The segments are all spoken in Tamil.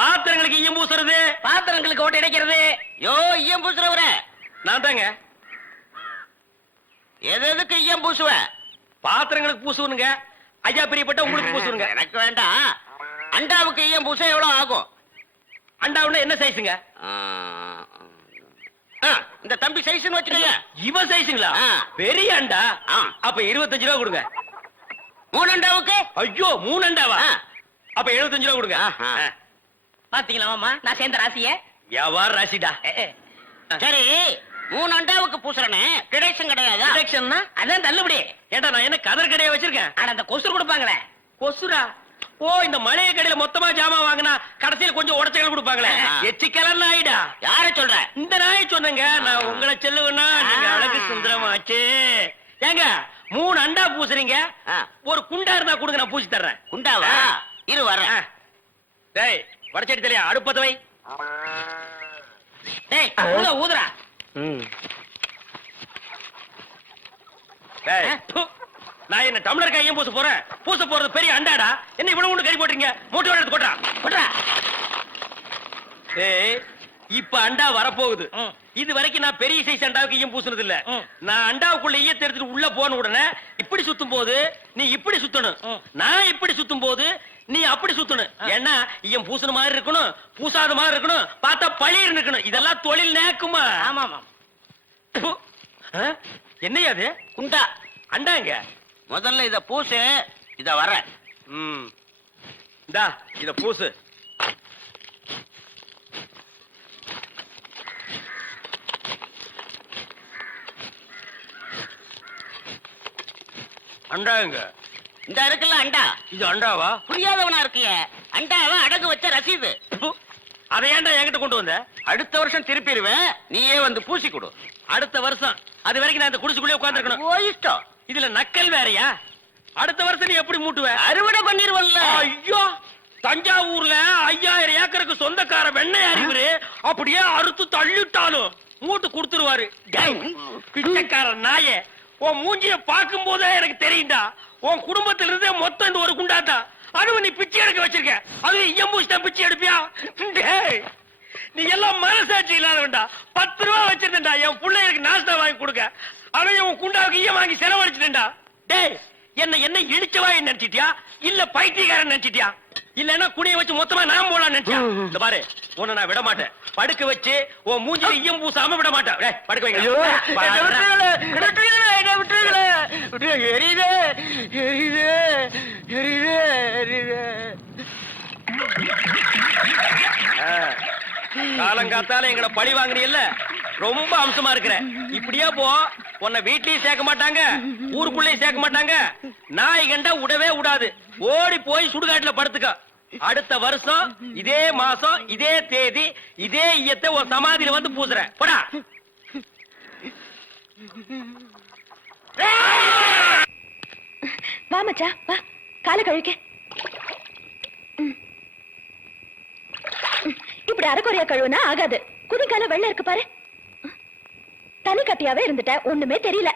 பாத்திரங்களுக்கு ஈயம் பூசுறது, பாத்திரங்களுக்கு ஓட்டு இடைக்கிறது. யோ ஈயம் பூசுறவர நான் தாங்க. எதுக்கு ஈயம் பூசுவ? பாத்திரங்களுக்கு பூசுவனுங்க. ஐயா பிரியப்பட்ட உங்களுக்கு பூசுவனுங்க. எனக்கு வேண்டாம். அண்டாவுக்கு ஈயம் பூச எவ்வளவு ஆகும்? அண்டாவுன்னா என்ன சைஸுங்க? இந்த தம்பி சைஸ்னு வச்சுக்கோங்க. இவ சைஸுங்களா? பெரிய அண்டா. அப்ப 25 ரூபா கொடுங்க. 3 அண்டாவுக்கு? ஐயோ 3 அண்டாவா? அப்ப 75 ரூபா கொடுங்க. பாத்தீங்களா மாமா, நான் சேர்ந்த ராசிய. வியாபார ராசிடா. சரி 3 அண்டாவுக்கு பூசுறனே டிடக்ஷன் கிடையாது. டிடக்ஷன்னா அதான் தள்ளுபடி. ஏண்டா நான் என்ன கதர் கடையை வச்சிருக்கேன்? ஆனா அந்த கொசு கொடுப்பாங்களே. கொசுரா? ஓ, இந்த மளிகை கடையில மொத்தமா ஜாமான் வாங்கினா கடைசியில் கொஞ்சம் உடச்சல் கொடுப்பாங்களே, எச்சிக்கலர் நாயிடா. யார சொல்ற? இந்த நாயை சொன்னங்க. நான் உங்களை செல்லுவேன்னா நீங்க அழகு சுந்தரமாச்சு. ஏங்க 3 அண்டா பூசுறீங்க, ஒரு குண்டா இருந்தா கொடுங்க, நான் பூசி தர்றேன். குண்டாவா? இரு வர்றேன். டேய் வடச்சடி தலையா, அடுப்பத்த வை. டேய் ஊதுறா. டேய் நான் என்ன டம்ளர் கையும் பூச போறேன்? பூச போறது பெரிய அண்டாடா. என்ன இவ்வளவு ஒண்ணு கறி போட்டுறீங்க? மூட்டை எடுத்து கொட்டா கொட்டா. ஏய் இப்ப அண்டா வரப்போகுது. இது வரைக்கும் நான் பெரிய சைஸ் அண்டாவுக்கு ஈயம் பூசுனது இல்ல. நான் அண்டாவுக்குள்ள ஈயத்தை எடுத்துட்டு உள்ள போன உடனே இப்படி சுத்தும் போது நீ இப்படி சுத்தணும், நான் இப்படி சுத்தும் போது நீ அப்படி சுத்தணும். ஏன்னா ஈயம் பூசுன மாதிரி இருக்கணும், பூசாத மாதிரி இருக்கணும், பார்த்தா பழிர் இருக்கணும். இதெல்லாம் தொழில் நேக்குமா? ஆமா ஆமா. என்னையா அது? குண்டா அண்டாங்க. முதல்ல இத பூசு. இத வர. இந்தா இத பூசு. அண்டாங்க. இந்த இருக்குல்ல அண்டா, இது அண்டாவா? புரியாதவனா இருக்கிய. அண்டாவா அடகு வச்ச ரசீது. அதை ஏன்டா என்கிட்ட கொண்டு வந்த? அடுத்த வருஷம் திருப்பிடுவேன், நீயே வந்து பூசி கொடு. அடுத்த வருஷம்? அது வரைக்கும் நான் இந்த குடிசுக்குள்ளே உட்கார்ந்துருக்கணும். ஓ இஷ்டம். இதுல நக்கல் வேறயா? அடுத்த வருஷம் நீ எப்படி மூட்டுவ? அறுவடை பண்ணிருவல்ல. ஐயோ, தஞ்சாவூர்ல 5000 ஏக்கருக்கு சொந்தக்கார வெண்ணெய் அறிவுரு அப்படியே அறுத்து தள்ளிட்டாலும் மூட்டு கொடுத்துருவாரு. பிச்சைக்கார நாயே, உன் மூஞ்சிய பார்க்கும் போதே எனக்கு தெரியும்டா, உன் குடும்பத்தில இருந்தே மொத்தம் இந்த ஒரு குண்டாதான். அதுவும் நீ பிச்சை எடுக்க வச்சிருக்க. அது எம்பூசி தான் பிச்சை எடுப்பியா? நீ எல்லாம் மனசாட்சி இல்லாதவன்டா. 10 ரூபா வச்சிருந்தா என் பிள்ளைகளுக்கு நாஸ்தா வாங்கி கொடுக்க, அவன் உன் குண்டாவுக்கு ஈயம் வாங்கி செலவழிச்சுட்டா. டேய் என்ன இடிச்சவா நினைச்சிட்டியா, இல்ல பைத்தியக்காரன் நினைச்சிட்டியா, இல்லன்னா குனிய வச்சு மொத்தமா நான் போலாம் நினைச்சியா? இந்த பாரு, உன்னை நான் விட மாட்டேன். படுக்க வச்சு உன் மூஞ்சில ஈயம் பூசாம விட மாட்டேன். படுக்க வைங்க. காலங்காத்தால எங்களை பழி வாங்குறீல்ல, ரொம்ப அம்சமா இருக்கிற. இப்படியே போ, உன்னை வீட்லயும் சேர்க்க மாட்டாங்க, ஊருக்குள்ளேயும் சேர்க்க மாட்டாங்க. நாய் கண்டா விடவே விடாது. ஓடி போய் சுடுகாட்டுல படுத்துக்க. அடுத்த வருஷம் இதே மாசம் இதே தேதி இதே ஈயத்தை ஒரு சமாதியில வந்து பூசுற. போடா. வா மச்சா, வா காலை கழுவிக்க. இப்படி அரைக்குறையா கழுவுனா ஆகாது. குதிக்கால வெள்ளம் இருக்கு பாரு. தனி கட்டியாவே இருந்துட்ட, ஒண்ணுமே தெரியல.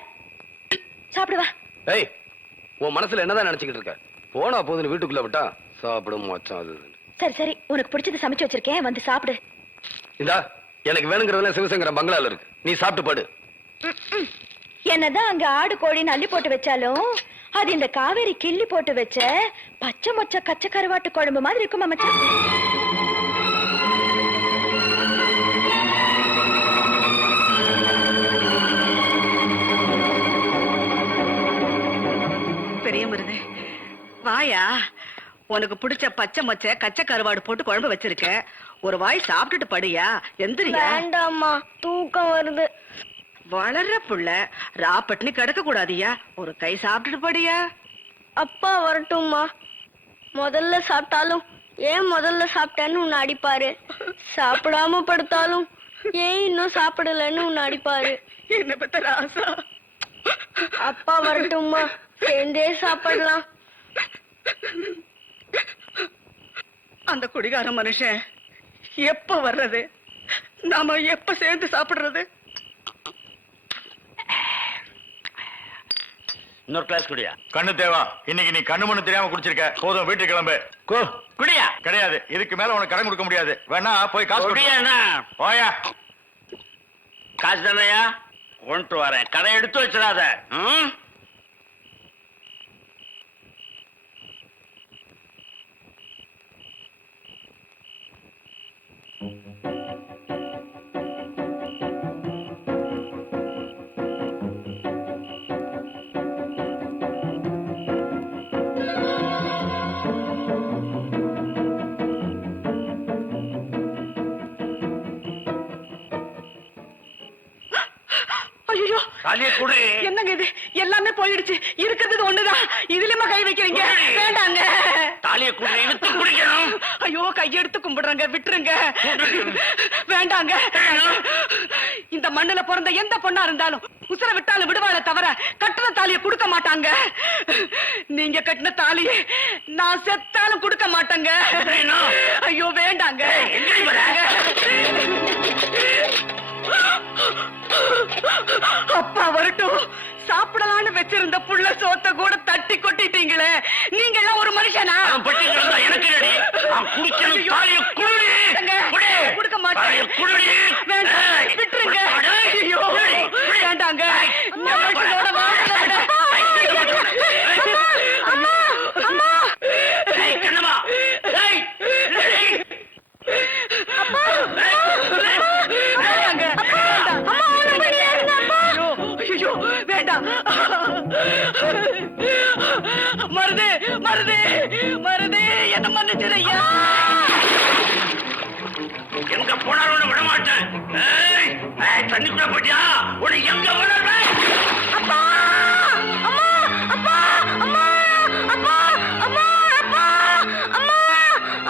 சாப்பிடுவா. ஏய், உன் மனசுல என்னதான் நினைச்சுக்கிட்டு இருக்க? போனா போதுன்னு வீட்டுக்குள்ள விட்டா சாப்பிடும் மச்சான். அது சரி சரி, உனக்கு பிடிச்சது சமைச்சு வச்சிருக்கேன், வந்து சாப்பிடு. இந்தா எனக்கு வேணுங்கிறதெல்லாம் சிவசங்கரம் பங்களால இருக்கு, நீ சாப்பிட்டு படு. என்னதான் அங்க ஆடு கோழின்னு அள்ளி போட்டு வச்சாலும் அது இந்த காவேரி கிள்ளி போட்டு வச்ச பச்சை மொச்ச கச்ச கருவாட்டு குழம்பு மாதிரி இருக்குமா மச்சான்? பெரிய மருது வாயா, உனக்கு பிடிச்ச பச்சை மொச்ச கச்ச கருவாடு போட்டு குழம்பு வச்சிருக்க, ஒரு வாய் சாப்பிட்டுட்டு படியா. எந்திரியா. வேண்டாம்மா, தூக்கம் வருது. வளர்ற புள்ள ராப்பட்டினி கிடக்க கூடாதியா, ஒரு கை சாப்பிட்டுட்டு படியா. அப்பா வரட்டும்மா. முதல்ல சாப்பிட்டாலும் ஏன் முதல்ல சாப்பிட்டேன்னு உன்னை அடிப்பாரு, சாப்பிடாம படுத்தாலும் ஏன் இன்னும் சாப்பிடலன்னு உன்னை அடிப்பாரு. என்ன பத்த ராசா. அப்பா வரட்டும்மா, சேர்ந்தே சாப்பிடலாம். அந்த குடிகார மனுஷன் எப்ப வர்றது, நாம எப்ப சேர்ந்து சாப்பிடுறது? இன்னொரு கிளாஸ் குடியா? கண்ணு தேவா, இன்னைக்கு நீ கண்ணு மண்ணு தெரியாம குடிச்சிருக்க. போதும், வீட்டுக்கு கிளம்பு. குடியா? கிடையாது, இதுக்கு மேல உனக்கு கடன் கொடுக்க முடியாது. வேணா போய் காசு கொடு. குடியாண்ணா. போயா. காசு தானையா? கொண்டு வரேன். கடை எடுத்து வச்சிடாத. ம்? ஐயோ, தாலியை குடு. என்னங்க இது? எல்லாமே போயிடுச்சு. இருக்கிறது ஒண்ணுதான். இதுலயுமா கை வைக்கிறீங்க? வேண்டாங்க. தாலியை குடு. இழுத்து குடிக்கணும். ஐயோ, கையெடுத்து கும்பிடுறங்க, விட்டுருங்க. வேண்டாங்க. இந்த மண்ணுல பிறந்த எந்த பொண்ணா இருந்தாலும் உசுர விட்டாலும் விடுவாள தவிர கட்டின தாலியை கொடுக்க மாட்டாங்க. நீங்க கட்டின தாலியை நான் செத்தாலும் கொடுக்க மாட்டேங்க. ஐயோ, வேண்டாங்க. அப்பா வரட்டும். சாப்பிடலான்னு வச்சிருந்த புள்ள சோத்த கூட தட்டி கொட்டிட்டீங்களே. நீங்க எல்லாம் ஒரு மனுஷனா? எனக்கு கொடுக்க மாட்டேன். வேண்டாம், விட்டுருங்க. ஐயோ, வேண்டாங்க. இந்த மனுஷனோட வாழ்க்கைய விட. அம்மா, அம்மா, கண்ணம்மா. அப்பா, வேண்டாங்க. ஐயோ, வேண்டாம். மருது, மருது, மருது, என்ன மன்னிச்சிடையா. எங்க போனாலும் விட மாட்டேன். தண்ணிக்குள்ள போட்டியா? உன்னை எங்க விடுறேன்? அப்பா, அம்மா, அப்பா, அம்மா, அப்பா, அம்மா, அப்பா, அம்மா,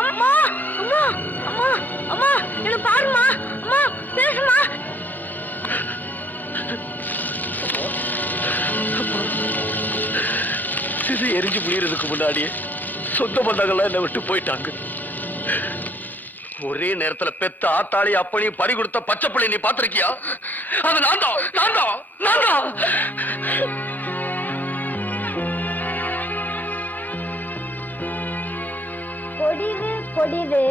அம்மா, அம்மா, அம்மா, அம்மா, என்ன பாருமா, அம்மா, பேசுமா. இது எரிஞ்சு முடியறதுக்கு முன்னாடியே சொந்த பந்தங்கள்லாம் என்னை விட்டு போயிட்டாங்க. ஒரே நேரத்துல பெத்த ஆத்தாளி அப்பனையும் பறி கொடுத்த பச்சை பிள்ளை நீ பாத்திருக்கியா? அது நான் தான், நான் தான், நான் தான். கொடிது கொடிது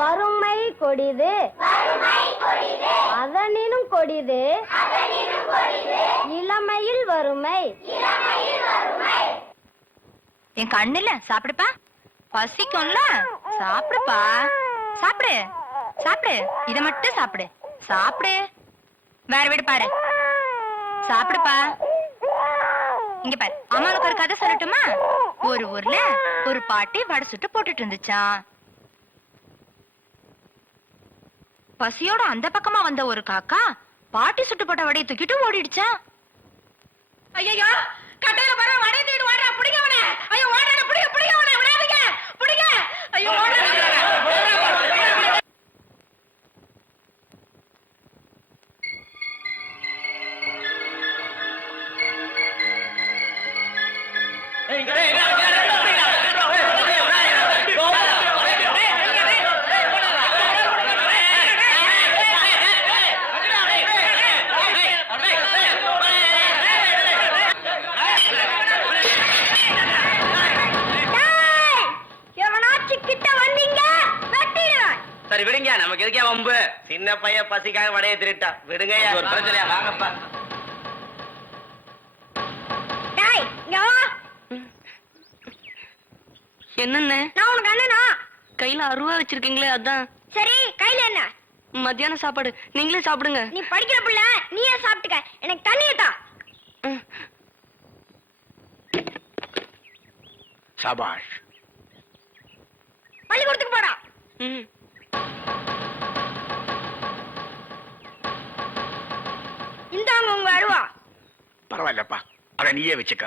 வறுமை கொடிது அதனினும் கொடிது இளமையில் வறுமை. என் கண்ணுல சாப்பிடுப்பா, பசிக்கும்ல, சாப்பிடுப்பா, சாப்பிடு, சாப்பிடு, இத மட்டும் சாப்பிடு, சாப்பிடு, வேற வீடு பாரு, சாப்பிடுப்பா. இங்க பாரு, அம்மாவுக்கு ஒரு கதை சொல்லட்டுமா? ஒரு ஊர்ல ஒரு பாட்டி வடை சுட்டு போட்டுட்டு இருந்துச்சான். பசியோட அந்த பக்கமா வந்த ஒரு காக்கா பாட்டி சுட்டு போட்ட வடையை தூக்கிட்டு ஓடிடுச்சா. ஐயோ, கட்டையில வர வடையை தூக்கிட்டு ஓடுறா, பிடிங்க அவனை. ஐயோ, ஓடுறா, பிடிங்க, பிடிங்க அவனை, விடாதீங்க, பிடிங்க. ஐயோ, ஓடுறா. சரி விடுங்க, நமக்கு எதுக்கே வம்பு? சின்ன பையன் பசிக்காக வடையை திருட்டா விடுங்க. ஒரு பிரச்சனையா? வாங்கப்பா. என்னன்னு? நான் உனக்கு அண்ணனா? கையில 60 வச்சிருக்கீங்களே, அதான். சரி, கையில என்ன? மத்தியான சாப்பாடு, நீங்களே சாப்பிடுங்க. நீ படிக்கிற பிள்ளை, நீயே சாப்பிட்டுக்க. எனக்கு தண்ணியை தா. சபாஷ். பள்ளிக்கூடத்துக்கு போடா. இந்தாங்க உங்க அருவா. பரவாயில்லப்பா, அத நீயே வச்சுக்க.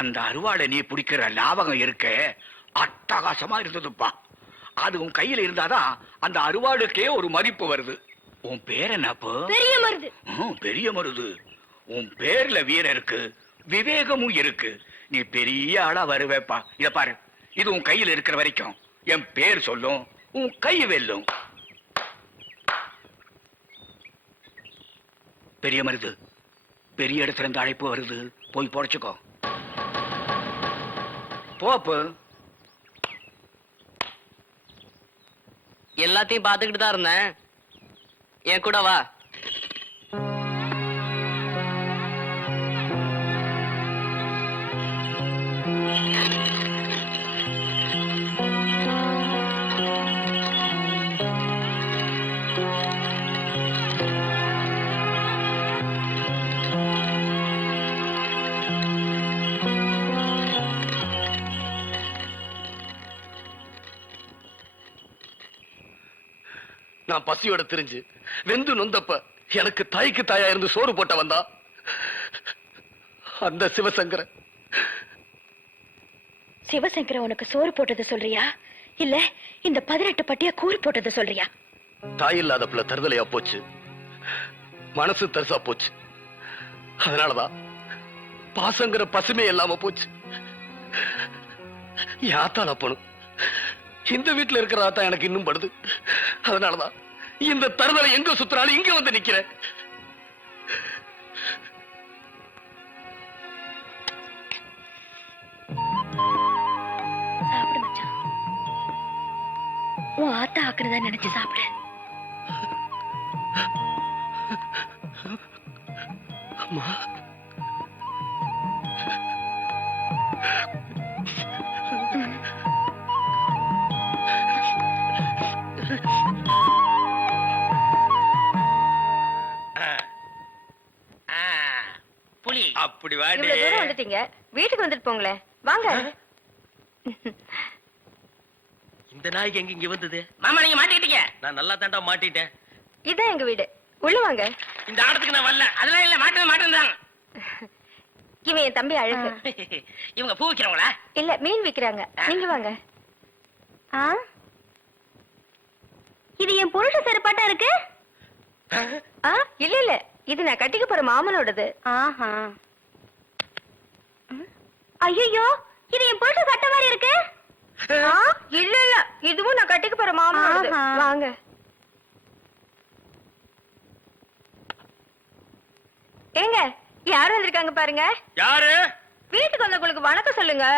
அந்த அருவாளை நீ பிடிக்கிற லாபகம் இருக்க அட்டகாசமா இருந்ததுப்பா. அது உன் கையில இருந்தாதான் அந்த அருவாளுக்கே ஒரு மதிப்பு வருது. உன் பேர் என்னப்போ? பெரிய மருது. பெரிய மருது. உன் பேர்ல வீரம் இருக்கு, விவேகமும் இருக்கு. நீ பெரிய ஆளா வருவேப்பா. இத பாரு, இது உன் கையில இருக்கிற வரைக்கும் என் பேர் சொல்லும், உன் கை வெல்லும். பெரிய மருது, பெரிய இடத்துல இருந்து அழைப்பு வருது, போய் பொழைச்சுக்கோ. போப்பு. எல்லாத்தையும் பாத்துக்கிட்டு தான் இருந்தேன். என் கூட வா. நான் பசியோட தெரிஞ்சு வெந்து நொந்தப்ப எனக்கு தாய்க்கு தாயா இருந்து சோறு போட்ட வந்தா அந்த சிவசங்கரன். சிவசங்கர உனக்கு சோறு போட்டது சொல்றியா இல்ல இந்த 18 பட்டியா கூறு போட்டது சொல்றியா? தாய் இல்லாத பிள்ளை தருதலையா போச்சு, மனசு தரிசா போச்சு. அதனாலதான் பாசங்கிற பசுமே இல்லாம போச்சு. யாத்தான் அப்பனும் இந்த வீட்டுல இருக்கிறதா எனக்கு இன்னும் படுது. அதனாலதான் இந்த தருதலை எங்க சுத்துறாலும் இங்க வந்து நிக்கிறேன். சாப்பிடு மச்சான், உன் ஆத்தா ஆக்குறதா நினைச்சு சாப்பிடு. அம்மா, புலி அப்படி வாடி. இவ்வளவு தூரம் வந்துட்டீங்க, வீட்டுக்கு வந்துட்டு போங்களே. வாங்க. இந்த நாய்க்கு எங்க இங்க வந்தது? மாமா நீங்க மாட்டிக்கிட்டீங்க. நான் நல்லா தாண்டா மாட்டிட்டேன். இதான் எங்க வீடு, உள்ள வாங்க. இந்த ஆடத்துக்கு நான் வரல. அதெல்லாம் இல்ல, மாட்டேன். இவன் என் தம்பி அழகு. இவங்க பூ விக்கிறவங்களா? இல்ல, மீன் விக்கிறாங்க. நீங்க வாங்க. இது என் புருஷ செருப்பாட்டா இருக்கு. இல்ல இல்ல, இது நான் கட்டிக்க போற மாமனோடது. ஐயோ, இது என் புருஷ சட்டை மாதிரி இருக்கு. இல்ல இல்ல, இதுவும் நான் கட்டிக்க போற மாமனோடது. வாங்க. ஏங்க, யார் வந்திருக்காங்க பாருங்க. யாரு? வீட்டுக்கு வந்தவங்களுக்கு வணக்கம் சொல்லுங்க.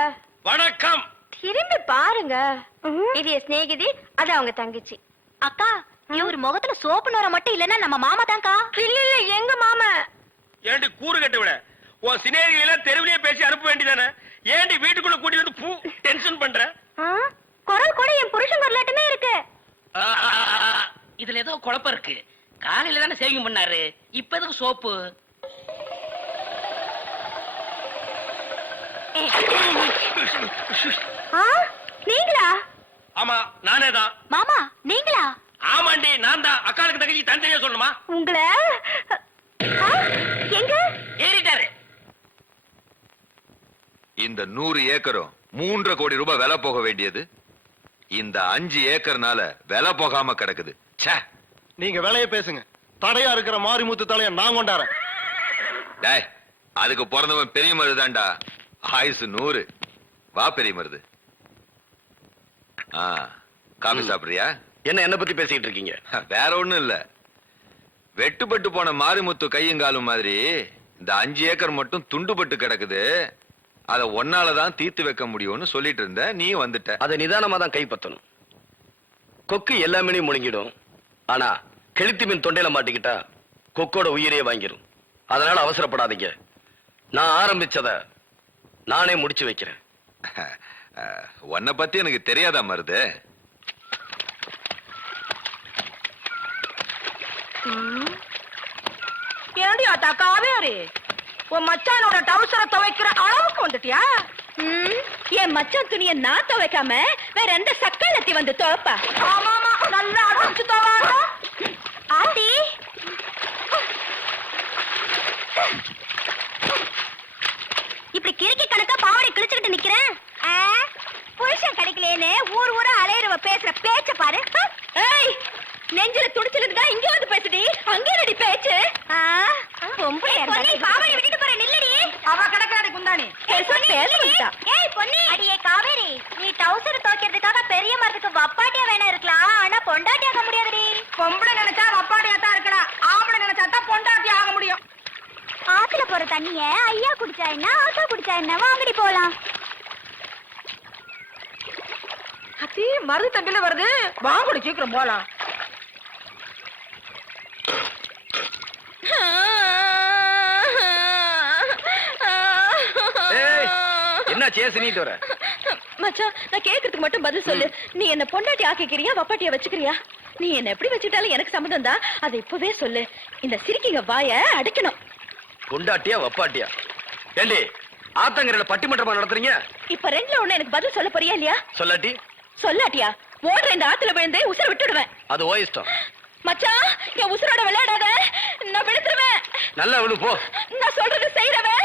வணக்கம். திரும்பி பாருங்க. இது என் சிநேகிதி, அது அவங்க தங்கச்சி. அக்கா, இவர் முகத்துல சோப்பு நோர மட்டும் இல்லன்னா நம்ம மாமா தான்க்கா. இல்ல இல்ல, எங்க மாமா. ஏண்டி கூறு கட்ட விட, உன் சினேகிகளை தெருவிலேயே பேசி அனுப்ப வேண்டியதானே? ஏண்டி வீட்டுக்குள்ள கூட்டி வந்து பூ டென்ஷன் பண்ற? குரல் கூட என் புருஷன் குரலாட்டமே இருக்கு. இதுல ஏதோ குழப்பம் இருக்கு. காலையில தானே சேவிங் பண்ணாரு, இப்ப எதுக்கு சோப்பு? நீங்களா? ஆமா, நானே தான். மாமா நீங்களா? ஆமாண்டி, நான் தான். அக்காளுக்கு தங்கச்சி தனித்தனியா சொல்லணுமா? உங்களை எங்க ஏறிட்டாரு. இந்த 100 ஏக்கரும் 3.5 கோடி ரூபாய் விலை போக வேண்டியது இந்த 5 ஏக்கர்னால விலை போகாம கிடக்குது. நீங்க விலைய பேசுங்க. தடையா இருக்கிற மாரிமுத்து தலைய நான் கொண்டாறேன். டேய், அதுக்கு பிறந்தவன் பெரிய மருதாண்டா. ஆயுசு 100. வா பெரிய மருது. காபி சாப்பிடுறியா? என்ன பத்தி பேசிட்டு இருக்கீங்க? வேற ஒண்ணும் இல்ல. வெட்டுப்பட்டு போன மாரிமுத்து கையங்காலும் மாதிரி இந்த 5 ஏக்கர் மட்டும் துண்டுபட்டு கிடக்குது. அத ஒன்னாலதான் தீர்த்து வைக்க முடியும்னு சொல்லிட்டு இருந்த, நீ வந்துட்ட. அதை நிதானமா தான் கைப்பற்றணும். கொக்கு எல்லாமே முழுங்கிடும். ஆனா கெளுத்தி மீன் தொண்டையில மாட்டிக்கிட்டா கொக்கோட உயிரையே வாங்கிரும். அதனால அவசரப்படாதீங்க. நான் ஆரம்பிச்சத நானே முடிச்சு வைக்கிறேன். உன்னை பத்தி எனக்கு தெரியாதா மருது? ஏண்டி அத்தா காவேரி, உன் மச்சானோட டவுசரை துவைக்கிற அளவுக்கு வந்துட்டியா? என் மச்சான் துணிய நான் துவைக்காம வேற எந்த சக்காலத்தி வந்து துவைப்பா? ஆமா நல்லா அடிச்சு துவாங்க. ஆதி, இப்படி கிறுக்கி கணக்கா பாவடை கிழிச்சுக்கிட்டு நிக்கிறேன். புருஷன் கிடைக்கலேன்னு ஊர் ஊரா அலையறவ பேசுற பேச்ச பாரு. ஏய், நெஞ்சில துடிச்சில இருந்தா இங்க வந்து பேசுடி. அங்க ரெடி பேச்சு. பாவடை விட்டுட்டு போற, நில்லடி. அவ கிடக்காடி குந்தாணி. ஏய் பொன்னி, அடியே காவேரி, நீ டவுசர் துவைக்கிறதுக்காக பெரிய மரத்துக்கு வப்பாட்டியா வேணா இருக்கலாம், ஆனா பொண்டாட்டியாக முடியாதுடி. பொம்பளை நினைச்சா வப்பாடியா தான் இருக்கடா, ஆம்பளை நினைச்சா தான் பொண்டாட்டி ஆக முடியும். ஆத்துல தண்ணிய ஐயா குடிச்சா என்ன ஆத்தா குடிச்சா என்ன வாங்கடி போலாம். அத்தி மருந்து தம்பில வருது, வாங்கடி சீக்கிரம் போலாம். என்ன சேசி நீ தோற? மச்சான், நான் கேக்குறதுக்கு மட்டும் பதில் சொல்லு. நீ என்ன பொண்டாட்டி ஆக்கிக்கிறியா, வப்பாட்டியா வச்சுக்கிறியா? நீ என்ன எப்படி வச்சுட்டாலும் எனக்கு சம்மதம் தான். அதை இப்பவே சொல்லு. இந்த சிரிக்கிங்க வாய அடைக்கணும். பொண்டாட்டியா வப்பாட்டியா? ஏண்டி ஆத்தங்கரையில பட்டிமன்றமா நடத்துறீங்க? இப்ப ரெண்டுல ஒண்ணு எனக்கு பதில் சொல்ல போறியா இல்லையா? சொல்லாட்டி சொல்லாட்டியா ஓடுற இந்த ஆத்துல விழுந்து உசுர விட்டுடுவேன். அது ஓ இஷ்டம். மச்சான், என் உசுரோட விளையாடாத, நான் விழுத்துருவேன். நல்லா விழு போ. நான் சொல்றது செய்யறவன்